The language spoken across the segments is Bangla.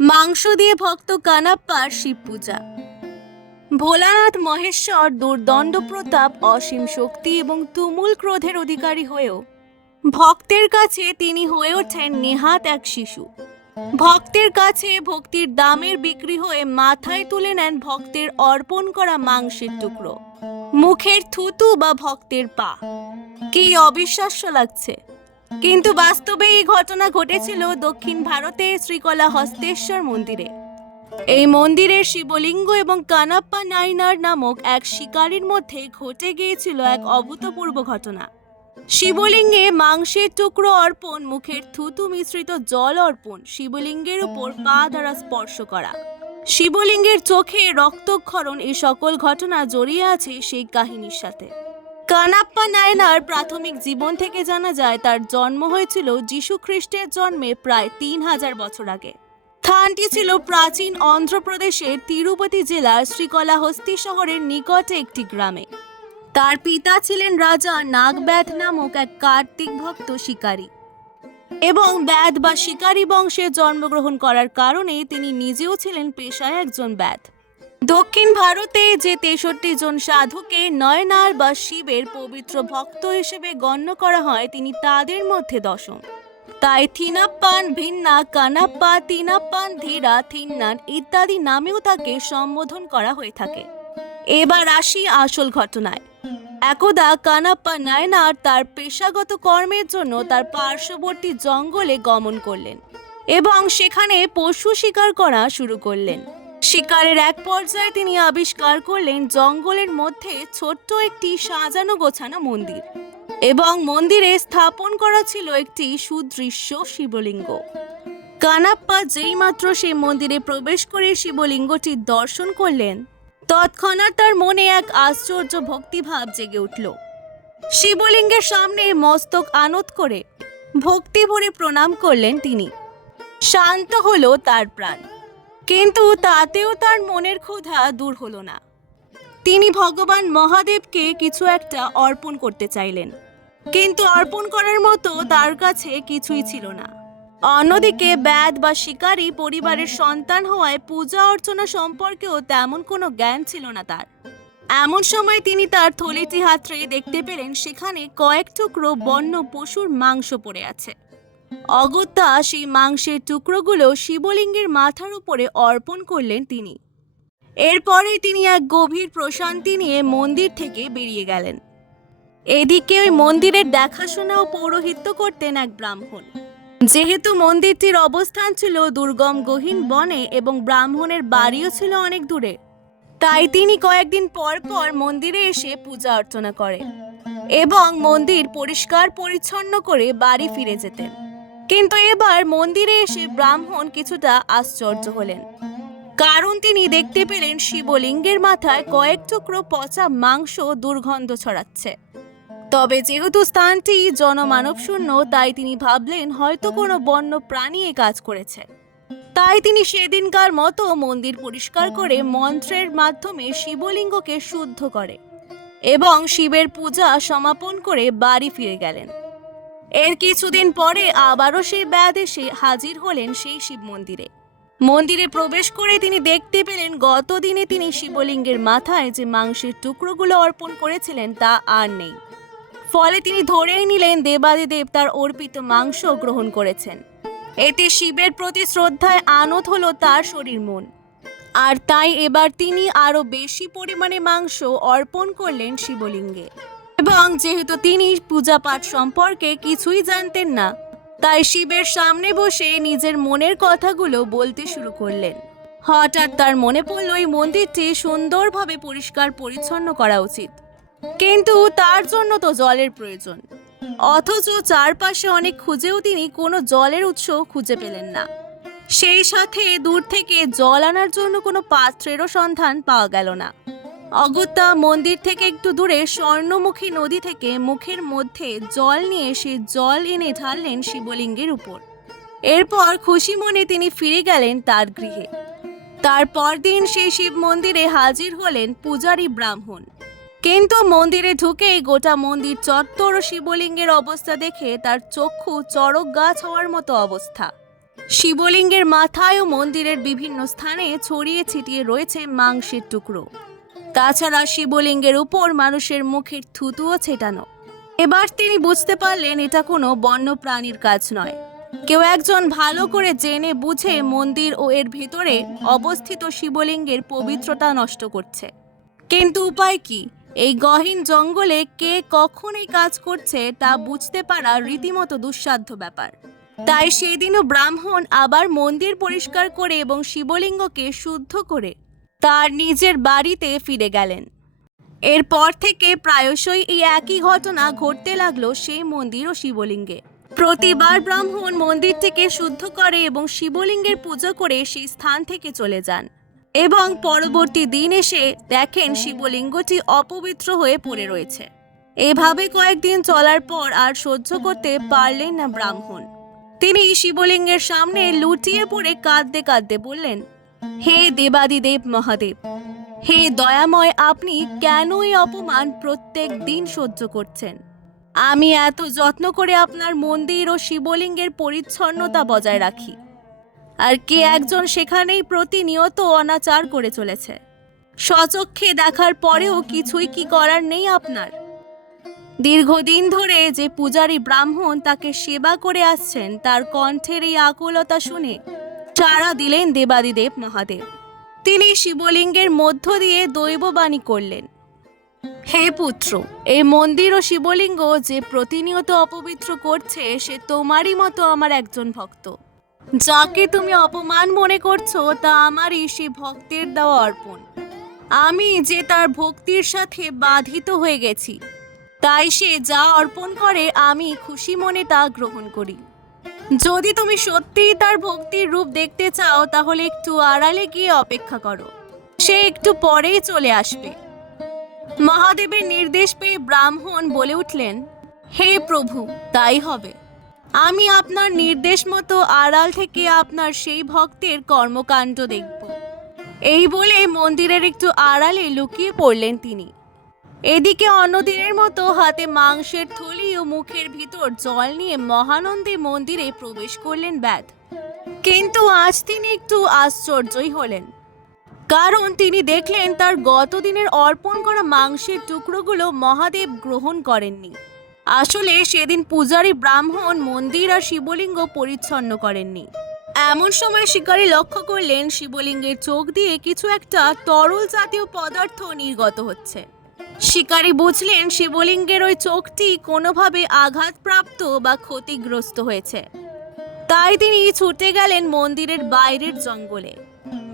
মাংস দিয়ে ভক্ত কানাপ্পার শিব পূজা ভোলানাথ মহেশ্বর দুর্দণ্ড প্রতাপ, অসীম শক্তি এবং তুমুল ক্রোধের অধিকারী হয়েও ভক্তের কাছে তিনি হয়ে ওঠেন নেহাত এক শিশু। ভক্তের কাছে ভক্তির দামের বিক্রি হয়ে মাথায় তুলে নেন ভক্তের অর্পণ করা মাংসের টুকরো। মুখের থুতু বা ভক্তের পা। কি অবিশ্বাস্য লাগছে। কিন্তু বাস্তবে এই ঘটনা ঘটেছিল দক্ষিণ ভারতে শ্রীকলা হস্তেশ্বর মন্দিরে। এই মন্দিরের শিবলিঙ্গ এবং কানাপ্পা নাইনার নামক এক শিকারীর মধ্যে ঘটে গিয়েছিল এক অভূতপূর্ব ঘটনা। শিবলিঙ্গে মাংসের টুকরো অর্পণ, মুখের থুতু মিশ্রিত জল অর্পণ, শিবলিঙ্গের উপর পা দ্বারা স্পর্শ করা। শিবলিঙ্গের চোখে রক্তক্ষরণ এই সকল ঘটনা জড়িয়ে আছে সেই কাহিনীর সাথে। কানাপ্পা নায়নার প্রাথমিক জীবন থেকে জানা যায়, তার জন্ম হয়েছিল যীশু খ্রিস্টের জন্মে প্রায় তিন হাজার বছর আগে। স্থানটি ছিল প্রাচীন অন্ধ্রপ্রদেশের তিরুপতি জেলার শ্রীকলাহস্তি শহরের নিকটে একটি গ্রামে। তার পিতা ছিলেন রাজা নাগব্যাধ নামক এক কার্তিক ভক্ত শিকারী এবং ব্যাধ বা শিকারী বংশে জন্মগ্রহণ করার কারণে তিনি নিজেও ছিলেন পেশায় একজন ব্যাধ দক্ষিণ ভারতে যে তেষট্টি জন সাধুকে নয়নার বা শিবের পবিত্র ভক্ত হিসেবে গণ্য করা হয়, তিনি তাদের মধ্যে দশম। তাই থিনাপ্পান, ভিন্না, কানাপ্পা, তিনাপ্পান, ধীরা, থিন্নান ইত্যাদি নামেও তাকে সম্বোধন করা হয়ে থাকে। এবার আসি আসল ঘটনায়। একদা কানাপ্পা নায়নার তার পেশাগত কর্মের জন্য তার পার্শ্ববর্তী জঙ্গলে গমন করলেন এবং সেখানে পশু শিকার করা শুরু করলেন। শিকারের এক পর্যায়ে তিনি আবিষ্কার করলেন জঙ্গলের মধ্যে ছোট্ট একটি সাজানো গোছানো মন্দির এবং মন্দিরে স্থাপন করা ছিল একটি সুদৃশ্য শিবলিঙ্গ। কানাপ্পা যেইমাত্র সেই মন্দিরে প্রবেশ করে শিবলিঙ্গটি দর্শন করলেন, তৎক্ষণাৎ তার মনে এক আশ্চর্য ভক্তিভাব জেগে উঠল। শিবলিঙ্গের সামনে মস্তক আনত করে ভক্তি ভরে প্রণাম করলেন তিনি। শান্ত হলো তার প্রাণ। কিন্তু তাতেও তার মনের ক্ষুধা দূর হলো না। তিনি ভগবান মহাদেবকে কিছু একটা অর্পণ করতে চাইলেন। কিন্তু অর্পণ করার মতো তার কাছে কিছুই ছিল না। অন্যদিকে ব্যাদ বা শিকারী পরিবারের সন্তান হওয়ায় পূজা অর্চনা সম্পর্কেও তেমন কোনো জ্ঞান ছিল না তার। এমন সময় তিনি তার থলিটি হাতড়ে দেখতে পেলেন, সেখানে কয়েক টুকরো বন্য পশুর মাংস পড়ে আছে। অগত্যা সেই মাংসের টুকরোগুলো শিবলিঙ্গের মাথার উপরে অর্পণ করলেন তিনি। এরপরে তিনি এক গভীর প্রশান্তি নিয়ে মন্দির থেকে বেরিয়ে গেলেন। এদিকে ওই মন্দিরের দেখাশোনা ও পৌরোহিত্য করতেন এক ব্রাহ্মণ। যেহেতু মন্দিরটির অবস্থান ছিল দুর্গম গহীন বনে এবং ব্রাহ্মণের বাড়িও ছিল অনেক দূরে, তাই তিনি কয়েকদিন পর পর মন্দিরে এসে পূজা অর্চনা করেন এবং মন্দির পরিষ্কার পরিচ্ছন্ন করে বাড়ি ফিরে যেতেন। কিন্তু এবার মন্দিরে এসে ব্রাহ্মণ কিছুটা আশ্চর্য হলেন। কারণ তিনি দেখতে পেলেন শিবলিঙ্গের মাথায় কয়েক টুকরো পচা মাংস দুর্গন্ধ ছড়াচ্ছে। তবে যেহেতু স্থানটি জনমানব শূন্য, তাই তিনি ভাবলেন হয়তো কোনো বন্য প্রাণী এ কাজ করেছে। তাই তিনি সেদিনকার মতো মন্দির পরিষ্কার করে মন্ত্রের মাধ্যমে শিবলিঙ্গকে শুদ্ধ করে এবং শিবের পূজা সমাপন করে বাড়ি ফিরে গেলেন। এর কিছুদিন পরে আবারও সেই এসে হাজির হলেন সেই শিব মন্দিরে। মন্দিরে প্রবেশ করে তিনি দেখতে পেলেন গত দিনে তিনি শিবলিঙ্গের মাথায় যে মাংসের টুকরোগুলো অর্পণ করেছিলেন তা আর নেই। ফলে তিনি ধরেই নিলেন দেবাদিদেব তার অর্পিত মাংস গ্রহণ করেছেন। এতে শিবের প্রতি শ্রদ্ধায় আনত হলো তার শরীর মন। আর তাই এবার তিনি আরও বেশি পরিমাণে মাংস অর্পণ করলেন শিবলিঙ্গে। এবং যেহেতু তিনি পূজা পাঠ সম্পর্কে কিছুই জানতেন না, তাই শিবের সামনে বসে নিজের মনের কথাগুলো বলতে শুরু করলেন। হঠাৎ তার মনে পড়ল এই মন্দিরটি সুন্দরভাবে পরিষ্কার পরিচ্ছন্ন করা উচিত। কিন্তু তার জন্য তো জলের প্রয়োজন। অথচ চারপাশে অনেক খুঁজেও তিনি কোনো জলের উৎস খুঁজে পেলেন না। সেই সাথে দূর থেকে জল আনার জন্য কোনো পাত্রেরও সন্ধান পাওয়া গেল না। অগত্যা মন্দির থেকে একটু দূরে স্বর্ণমুখী নদী থেকে মুখের মধ্যে জল নিয়ে সে জল এনে ঢাললেন শিবলিঙ্গের উপর। এরপর খুশি মনে তিনি ফিরে গেলেন তার গৃহে। তারপর দিন সেই শিব মন্দিরে হাজির হলেন পূজারী ব্রাহ্মণ। কিন্তু মন্দিরে ঢুকেই গোটা মন্দির চত্বর ও শিবলিঙ্গের অবস্থা দেখে তার চক্ষু চড়ক গাছ হওয়ার মতো অবস্থা। শিবলিঙ্গের মাথায় ও মন্দিরের বিভিন্ন স্থানে ছড়িয়ে ছিটিয়ে রয়েছে মাংসের টুকরো। তাছাড়া শিবলিঙ্গের উপর মানুষের মুখের থুতুও ছেটানো। এবার তিনি বুঝতে পারলেন এটা কোনো বন্য প্রাণীর কাজ নয়। কেউ একজন ভালো করে জেনে বুঝে মন্দির ও এর ভেতরে অবস্থিত শিবলিঙ্গের পবিত্রতা নষ্ট করছে। কিন্তু উপায় কি? এই গহীন জঙ্গলে কে কখন এই কাজ করছে তা বুঝতে পারা রীতিমতো দুঃসাধ্য ব্যাপার। তাই সেদিনও ব্রাহ্মণ আবার মন্দির পরিষ্কার করে এবং শিবলিঙ্গকে শুদ্ধ করে তার নিজের বাড়িতে ফিরে গেলেন। এরপর থেকে প্রায়শই এই একই ঘটনা ঘটতে লাগল সেই মন্দির ও শিবলিঙ্গে। প্রতিবার ব্রাহ্মণ মন্দিরটিকে শুদ্ধ করে এবং শিবলিঙ্গের পুজো করে সেই স্থান থেকে চলে যান এবং পরবর্তী দিন এসে দেখেন শিবলিঙ্গটি অপবিত্র হয়ে পড়ে রয়েছে। এভাবে কয়েকদিন চলার পর আর সহ্য করতে পারলেন না ব্রাহ্মণ। তিনি শিবলিঙ্গের সামনে লুটিয়ে পড়ে কাঁদতে কাঁদতে বললেন হে দেবাদিদেব মহাদেব, হে দয়াময়, আপনি কেন এই অপমান প্রত্যেক দিন সহ্য করছেন? আমি এত যত্ন করে আপনার মন্দির ও শিবলিঙ্গের পরিচ্ছন্নতা বজায় রাখি। আর কে একজন সেখানেই প্রতিনিয়ত অনাচার করে চলেছে? সচক্ষে দেখার পরেও কিছুই কি করার নেই আপনার? দীর্ঘদিন ধরে যে পূজারী ব্রাহ্মণ তাকে সেবা করে আসছেন, তার কণ্ঠের এই আকুলতা শুনে সাড়া দিলেন দেবাদিদেব মহাদেব। তিনি শিবলিঙ্গের মধ্য দিয়ে দৈববাণী করলেন। হে পুত্র, এই মন্দির ও শিবলিঙ্গ যে প্রতিনিয়ত অপবিত্র করছে, সে তোমারই মতো আমার একজন ভক্ত। যাকে তুমি অপমান মনে করছ, তা আমারই সে ভক্তের দেওয়া অর্পণ। আমি যে তার ভক্তির সাথে বাধিত হয়ে গেছি, তাই সে যা অর্পণ করে, আমি খুশি মনে তা গ্রহণ করি। যদি তুমি সত্যিই তার ভক্তির রূপ দেখতে চাও, তাহলে একটু আড়ালে গিয়ে অপেক্ষা করো। সে একটু পরেই চলে আসবে। মহাদেবের নির্দেশ পেয়ে ব্রাহ্মণ বলে উঠলেন, হে প্রভু, তাই হবে। আমি আপনার নির্দেশ মতো আড়াল থেকে আপনার সেই ভক্তের কর্মকাণ্ড দেখব। এই বলে মন্দিরের একটু আড়ালে লুকিয়ে পড়লেন তিনি। এদিকে অন্যদিনের মতো হাতে মাংসের থলি ও মুখের ভিতর জল নিয়ে মহানন্দে মন্দিরে প্রবেশ করলেন ব্যাধ। কিন্তু আজ তিনি একটু আশ্চর্যই হলেন। কারণ তিনি দেখলেন তার গতদিনের অর্পণ করা মাংসের টুকরোগুলো মহাদেব গ্রহণ করেননি। আসলে সেদিন পূজারী ব্রাহ্মণ মন্দির আর শিবলিঙ্গ পরিচ্ছন্ন করেননি। এমন সময় শিকারী লক্ষ্য করলেন, শিবলিঙ্গের চোখ দিয়ে কিছু একটা তরল জাতীয় পদার্থ নির্গত হচ্ছে। শিকারী বুঝলেন শিবলিঙ্গের ওই চোখটি কোনোভাবে আঘাতপ্রাপ্ত বা ক্ষতিগ্রস্ত হয়েছে। তাই তিনি ছুটে গেলেন মন্দিরের বাইরের জঙ্গলে।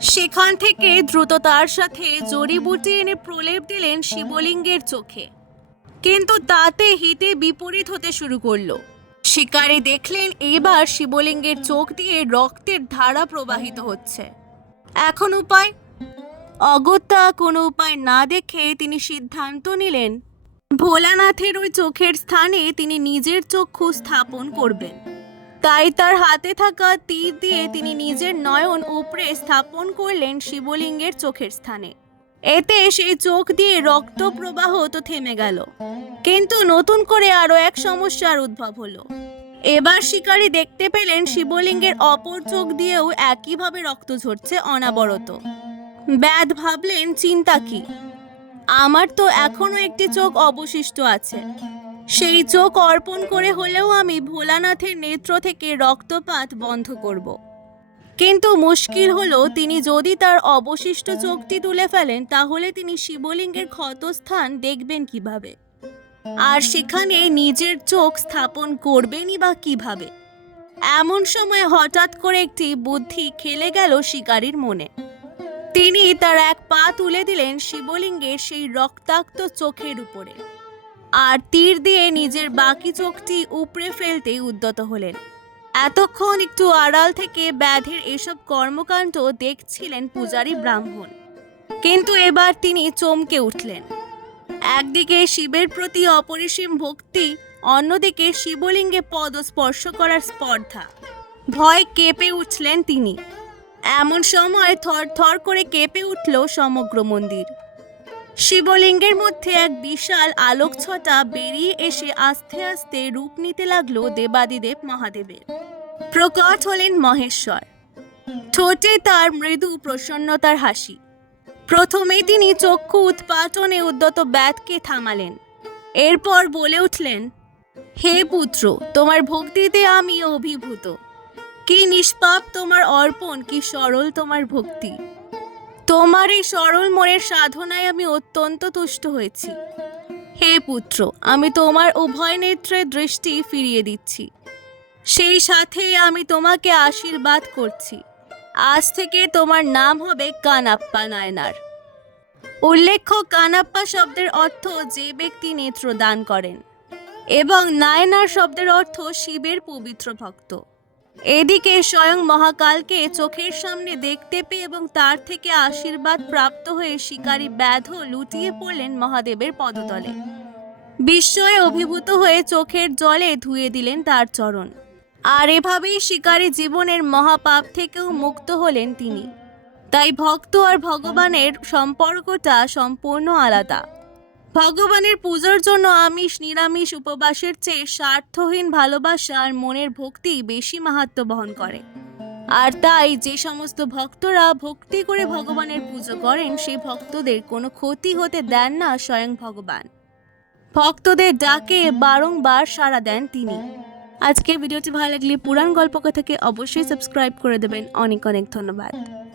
সেখান থেকে দ্রুততার সাথে জড়িবুটি এনে প্রলেপ দিলেন শিবলিঙ্গের চোখে। কিন্তু তাতে হিতে বিপরীত হতে শুরু করল। শিকারী দেখলেন এবার শিবলিঙ্গের চোখ দিয়ে রক্তের ধারা প্রবাহিত হচ্ছে। এখন উপায়? অগত্যা কোনো উপায় না দেখে তিনি সিদ্ধান্ত নিলেন। ভোলানাথের ওই চোখের স্থানে তিনি নিজের চক্ষু স্থাপন করবেন। তাই তার হাতে থাকা তীর দিয়ে তিনি নিজের নয়ন উপরে স্থাপন করলেন শিবলিঙ্গের চোখের স্থানে। এতে সেই চোখ দিয়ে রক্ত প্রবাহ তো থেমে গেল। কিন্তু নতুন করে আরও এক সমস্যার উদ্ভব হলো। এবার শিকারী দেখতে পেলেন শিবলিঙ্গের অপর চোখ দিয়েও একইভাবে রক্ত ঝরছে অনাবরত। ব্যাধ ভাবলেন চিন্তা কি? আমার তো এখনও একটি চোখ অবশিষ্ট আছে। সেই চোখ অর্পণ করে হলেও আমি ভোলানাথের নেত্র থেকে রক্তপাত বন্ধ করব। কিন্তু মুশকিল হলো, তিনি যদি তার অবশিষ্ট চোখটি তুলে ফেলেন, তাহলে তিনি শিবলিঙ্গের ক্ষতস্থান দেখবেন কীভাবে? আর সেখানে নিজের চোখ স্থাপন করবেনই বা কীভাবে? এমন সময় হঠাৎ করে একটি বুদ্ধি খেলে গেল শিকারীর মনে। তিনি তার এক পা তুলে দিলেন শিবলিঙ্গের সেই রক্তাক্ত চোখের উপরে। আর তীর দিয়ে নিজের বাকি চোখটি উপড়ে ফেলতে উদ্যত হলেন। এতক্ষণ একটু আড়াল থেকে ব্যাধের এসব কর্মকাণ্ড দেখছিলেন পূজারী ব্রাহ্মণ। কিন্তু এবার তিনি চমকে উঠলেন। একদিকে শিবের প্রতি অপরিসীম ভক্তি, অন্যদিকে শিবলিঙ্গে পদ স্পর্শ করার স্পর্ধা। ভয় কেঁপে উঠলেন তিনি। এমন সময় থর থর করে কেঁপে উঠল সমগ্র মন্দির। শিবলিঙ্গের মধ্যে এক বিশাল আলোকছটা বেরিয়ে এসে আস্তে আস্তে রূপ নিতে লাগল দেবাদিদেব মহাদেবের। প্রকট হলেন মহেশ্বর। ঠোঁটে তার মৃদু প্রসন্নতার হাসি। প্রথমে তিনি চক্ষু উৎপাটনে উদ্যত ব্যাতকে থামালেন। এরপর বলে উঠলেন, হে পুত্র, তোমার ভক্তিতে আমি অভিভূত। কি নিষ্পাপ তোমার অর্পণ, কি সরল তোমার ভক্তি। তোমার এই সরল মনের সাধনায় আমি অত্যন্ত তুষ্ট হয়েছি। হে পুত্র, আমি তোমার উভয় নেত্রে দৃষ্টি ফিরিয়ে দিচ্ছি। সেই সাথে আমি তোমাকে আশীর্বাদ করছি। আজ থেকে তোমার নাম হবে কানাপ্পা নায়নার। উল্লেখ্য, কানাপ্পা শব্দের অর্থ যে ব্যক্তি নেত্র দান করেন এবং নায়নার শব্দের অর্থ শিবের পবিত্র ভক্ত। এদিকে স্বয়ং মহাকালকে চোখের সামনে দেখতে পেয়ে এবং তার থেকে আশীর্বাদ প্রাপ্ত হয়ে শিকারী ব্যাধ লুটিয়ে পড়লেন মহাদেবের পদতলে। বিস্ময়ে অভিভূত হয়ে চোখের জলে ধুয়ে দিলেন তার চরণ। আর এভাবেই শিকারী জীবনের মহাপাপ থেকেও মুক্ত হলেন তিনি। তাই ভক্ত আর ভগবানের সম্পর্কটা সম্পূর্ণ আলাদা। ভগবানের পুজোর জন্য আমিষ, নিরামিষ উপবাসের চেয়ে স্বার্থহীন ভালোবাসা আর মনের ভক্তি বেশি মাহাত্ম বহন করে। আর তাই যে সমস্ত ভক্তরা ভক্তি করে ভগবানের পুজো করেন, সেই ভক্তদের কোনো ক্ষতি হতে দেন না স্বয়ং ভগবান। ভক্তদের ডাকে বারংবার সাড়া দেন তিনি। আজকের ভিডিওটি ভালো লাগলে পুরাণ গল্পকথাকে অবশ্যই সাবস্ক্রাইব করে দেবেন। অনেক অনেক ধন্যবাদ।